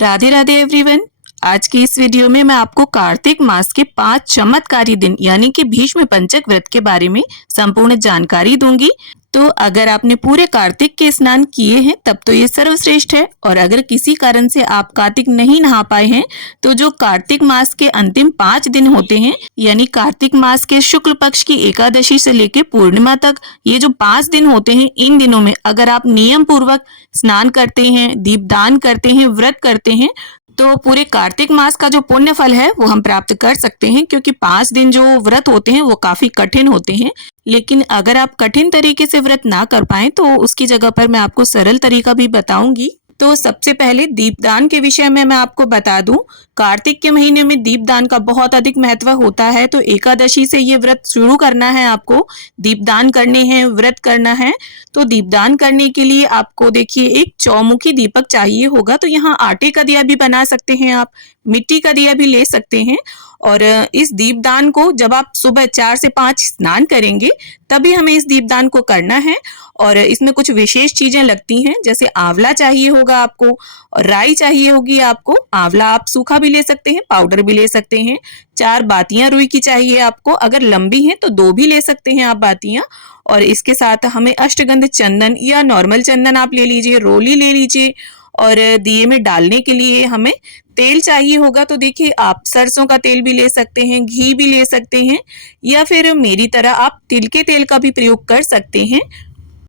Radhe Radhe everyone. आज की इस वीडियो में मैं आपको कार्तिक मास के 5 चमत्कारी दिन यानी कि भीष्म पंचक व्रत के बारे में संपूर्ण जानकारी दूंगी। तो अगर आपने पूरे कार्तिक के स्नान किए हैं तब तो ये सर्वश्रेष्ठ है, और अगर किसी कारण से आप कार्तिक नहीं नहा पाए हैं तो जो कार्तिक मास के अंतिम 5 दिन होते हैं यानी कार्तिक मास के शुक्ल पक्ष की एकादशी से लेकर पूर्णिमा तक, ये जो 5 दिन होते हैं, इन दिनों में अगर आप नियम पूर्वक स्नान करते हैं, दीपदान करते हैं, व्रत करते हैं तो पूरे कार्तिक मास का जो पुण्य फल है वो हम प्राप्त कर सकते हैं। क्योंकि 5 दिन जो व्रत होते हैं वो काफी कठिन होते हैं, लेकिन अगर आप कठिन तरीके से व्रत ना कर पाए तो उसकी जगह पर मैं आपको सरल तरीका भी बताऊंगी। तो सबसे पहले दीपदान के विषय में मैं आपको बता दूं, कार्तिक के महीने में दीपदान का बहुत अधिक महत्व होता है। तो एकादशी से ये व्रत शुरू करना है, आपको दीपदान करने हैं, व्रत करना है। तो दीपदान करने के लिए आपको देखिए एक चौमुखी दीपक चाहिए होगा। तो यहाँ आटे का दिया भी बना सकते हैं, आप मिट्टी का दिया भी ले सकते हैं। और इस दीपदान को जब आप सुबह 4 से 5 स्नान करेंगे तभी हमें इस दीपदान को करना है। और इसमें कुछ विशेष चीजें लगती हैं, जैसे आंवला चाहिए होगा आपको, और राई चाहिए होगी आपको। आंवला आप सूखा भी ले सकते हैं, पाउडर भी ले सकते हैं। 4 बातियां रुई की चाहिए आपको, अगर लंबी हैं तो 2 भी ले सकते हैं आप बातियां। और इसके साथ हमें अष्टगंध चंदन या नॉर्मल चंदन आप ले लीजिए, रोली ले लीजिए। और दिए में डालने के लिए हमें तेल चाहिए होगा। तो देखिए आप सरसों का तेल भी ले सकते हैं, घी भी ले सकते हैं, या फिर मेरी तरह आप तिल के तेल का भी प्रयोग कर सकते हैं।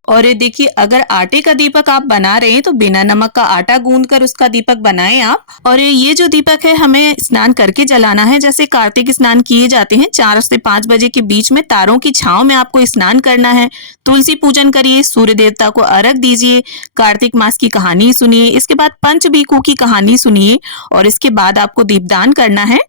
और देखिए अगर आटे का दीपक आप बना रहे हैं तो बिना नमक का आटा गूंद कर उसका दीपक बनाएं आप। और ये जो दीपक है हमें स्नान करके जलाना है। जैसे कार्तिक स्नान किए जाते हैं 4 से 5 बजे के बीच में, तारों की छांव में आपको स्नान करना है। तुलसी पूजन करिए, सूर्य देवता को अर्घ दीजिए, कार्तिक मास की कहानी सुनिए, इसके बाद पंचभीखू की कहानी सुनिए, और इसके बाद आपको दीपदान करना है।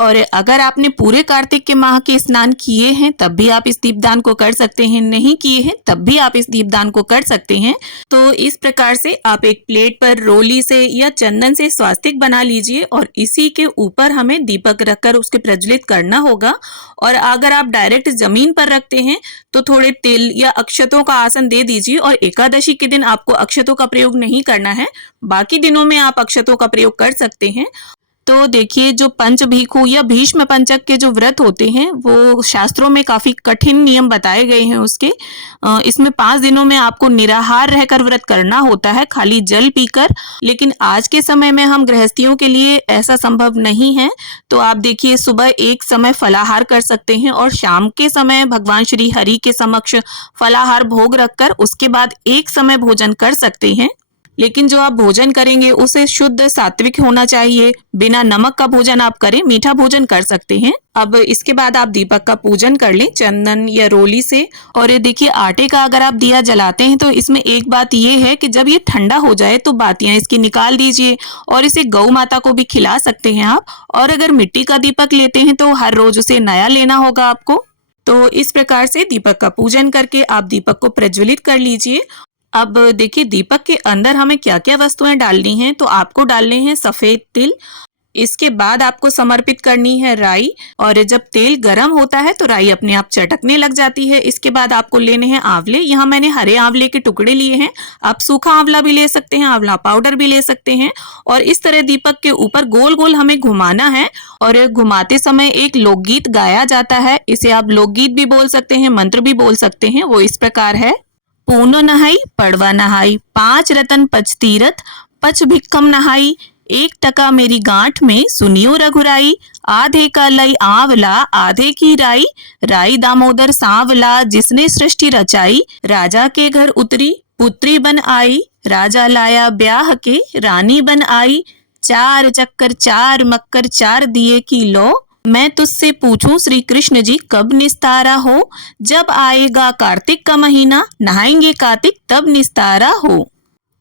और अगर आपने पूरे कार्तिक के माह के स्नान किए हैं तब भी आप इस दीपदान को कर सकते हैं, नहीं किए हैं तब भी आप इस दीपदान को कर सकते हैं। तो इस प्रकार से आप एक प्लेट पर रोली से या चंदन से स्वास्तिक बना लीजिए, और इसी के ऊपर हमें दीपक रखकर उसके प्रज्वलित करना होगा। और अगर आप डायरेक्ट जमीन पर रखते हैं तो थोड़े तिल या अक्षतों का आसन दे दीजिए। और एकादशी के दिन आपको अक्षतों का प्रयोग नहीं करना है, बाकी दिनों में आप अक्षतों का प्रयोग कर सकते हैं। तो देखिए जो पंचभीखू या भीष्म पंचक के जो व्रत होते हैं वो शास्त्रों में काफी कठिन नियम बताए गए हैं उसके। इसमें 5 दिनों में आपको निराहार रहकर व्रत करना होता है, खाली जल पीकर। लेकिन आज के समय में हम गृहस्थियों के लिए ऐसा संभव नहीं है। तो आप देखिए सुबह एक समय फलाहार कर सकते हैं, और शाम के समय भगवान श्री हरि के समक्ष फलाहार भोग रखकर उसके बाद एक समय भोजन कर सकते हैं। लेकिन जो आप भोजन करेंगे उसे शुद्ध सात्विक होना चाहिए। बिना नमक का भोजन आप करें, मीठा भोजन कर सकते हैं। अब इसके बाद आप दीपक का पूजन कर लें चंदन या रोली से। और देखिए आटे का अगर आप दिया जलाते हैं तो इसमें एक बात ये है कि जब ये ठंडा हो जाए तो बातियां इसकी निकाल दीजिए, और इसे गौ माता को भी खिला सकते हैं आप। और अगर मिट्टी का दीपक लेते हैं तो हर रोज उसे नया लेना होगा आपको। तो इस प्रकार से दीपक का पूजन करके आप दीपक को प्रज्वलित कर लीजिए। अब देखिए दीपक के अंदर हमें क्या क्या वस्तुएं डालनी हैं। तो आपको डालने हैं सफेद तिल, इसके बाद आपको समर्पित करनी है राई। और जब तेल गर्म होता है तो राई अपने आप चटकने लग जाती है। इसके बाद आपको लेने हैं आंवले। यहाँ मैंने हरे आंवले के टुकड़े लिए हैं, आप सूखा आंवला भी ले सकते हैं, आंवला पाउडर भी ले सकते हैं। और इस तरह दीपक के ऊपर गोल गोल हमें घुमाना है, और घुमाते समय एक लोकगीत गाया जाता है। इसे आप लोकगीत भी बोल सकते हैं, मंत्र भी बोल सकते हैं। वो इस प्रकार है: पूनो नहाई पड़वा नहाई, 5 रतन पचतीरथ, पच भिक्खम नहाई, 1 टका मेरी गांठ में सुनियो रघुराई, आधे का लई आंवला आधे की राई, राई दामोदर सांवला जिसने सृष्टि रचाई, राजा के घर उतरी पुत्री बन आई, राजा लाया ब्याह के रानी बन आई, 4 चक्कर 4 मक्कर 4 दिए की लो, मैं तुझसे पूछूं श्री कृष्ण जी कब निस्तारा हो, जब आएगा कार्तिक का महीना नहाएंगे कार्तिक तब निस्तारा हो।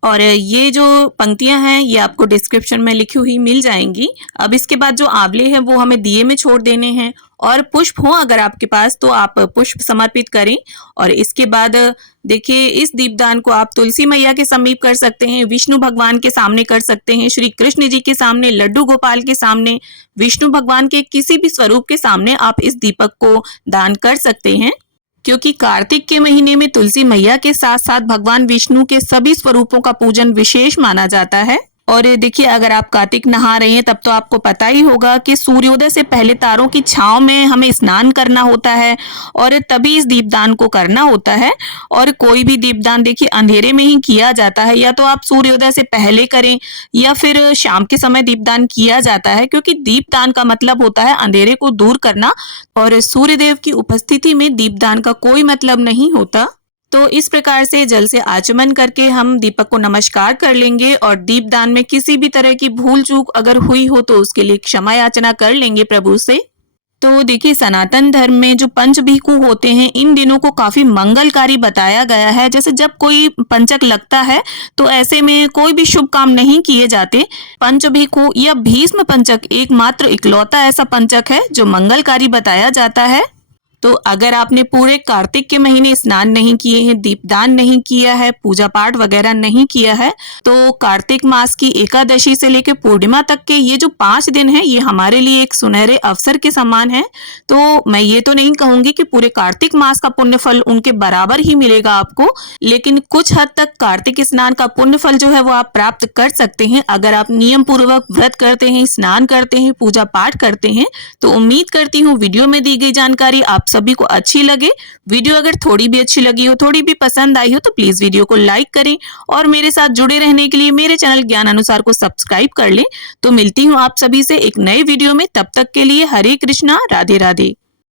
और ये जो पंक्तियां हैं ये आपको डिस्क्रिप्शन में लिखी हुई मिल जाएंगी। अब इसके बाद जो आंवले हैं वो हमें दिए में छोड़ देने हैं, और पुष्प हो अगर आपके पास तो आप पुष्प समर्पित करें। और इसके बाद देखिए इस दीपदान को आप तुलसी मैया के समीप कर सकते हैं, विष्णु भगवान के सामने कर सकते हैं, श्री कृष्ण जी के सामने, लड्डू गोपाल के सामने, विष्णु भगवान के किसी भी स्वरूप के सामने आप इस दीपक को दान कर सकते हैं। क्योंकि कार्तिक के महीने में तुलसी मैया के साथ साथ भगवान विष्णु के सभी स्वरूपों का पूजन विशेष माना जाता है। और देखिए अगर आप कार्तिक नहा रहे हैं तब तो आपको पता ही होगा कि सूर्योदय से पहले तारों की छांव में हमें स्नान करना होता है और तभी इस दीपदान को करना होता है। और कोई भी दीपदान देखिए अंधेरे में ही किया जाता है, या तो आप सूर्योदय से पहले करें या फिर शाम के समय दीपदान किया जाता है, क्योंकि दीपदान का मतलब होता है अंधेरे को दूर करना और सूर्यदेव की उपस्थिति में दीपदान का कोई मतलब नहीं होता। तो इस प्रकार से जल से आचमन करके हम दीपक को नमस्कार कर लेंगे और दीपदान में किसी भी तरह की भूल चूक अगर हुई हो तो उसके लिए क्षमा याचना कर लेंगे प्रभु से। तो देखिए सनातन धर्म में जो पंचभीखु होते हैं इन दिनों को काफी मंगलकारी बताया गया है। जैसे जब कोई पंचक लगता है तो ऐसे में कोई भी शुभ काम नहीं किए जाते। पंचभीखु या भीष्म पंचक एकमात्र इकलौता ऐसा पंचक है जो मंगलकारी बताया जाता है। तो अगर आपने पूरे कार्तिक के महीने स्नान नहीं किए हैं, दीपदान नहीं किया है, पूजा पाठ वगैरह नहीं किया है, तो कार्तिक मास की एकादशी से लेकर पूर्णिमा तक के ये जो 5 दिन है ये हमारे लिए एक सुनहरे अवसर के समान है। तो मैं ये तो नहीं कहूंगी कि पूरे कार्तिक मास का पुण्य फल उनके बराबर ही मिलेगा आपको, लेकिन कुछ हद तक कार्तिक स्नान का पुण्य फल जो है वो आप प्राप्त कर सकते हैं अगर आप नियम पूर्वक व्रत करते हैं, स्नान करते हैं, पूजा पाठ करते हैं। तो उम्मीद करती हूँ वीडियो में दी गई जानकारी आप सभी को अच्छी लगे। वीडियो अगर थोड़ी भी अच्छी लगी हो, थोड़ी भी पसंद आई हो तो प्लीज वीडियो को लाइक करें और मेरे साथ जुड़े रहने के लिए मेरे चैनल ज्ञान अनुसार को सब्सक्राइब कर लें। तो मिलती हूँ आप सभी से एक नए वीडियो में, तब तक के लिए हरे कृष्णा, राधे राधे।